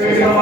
Yeah.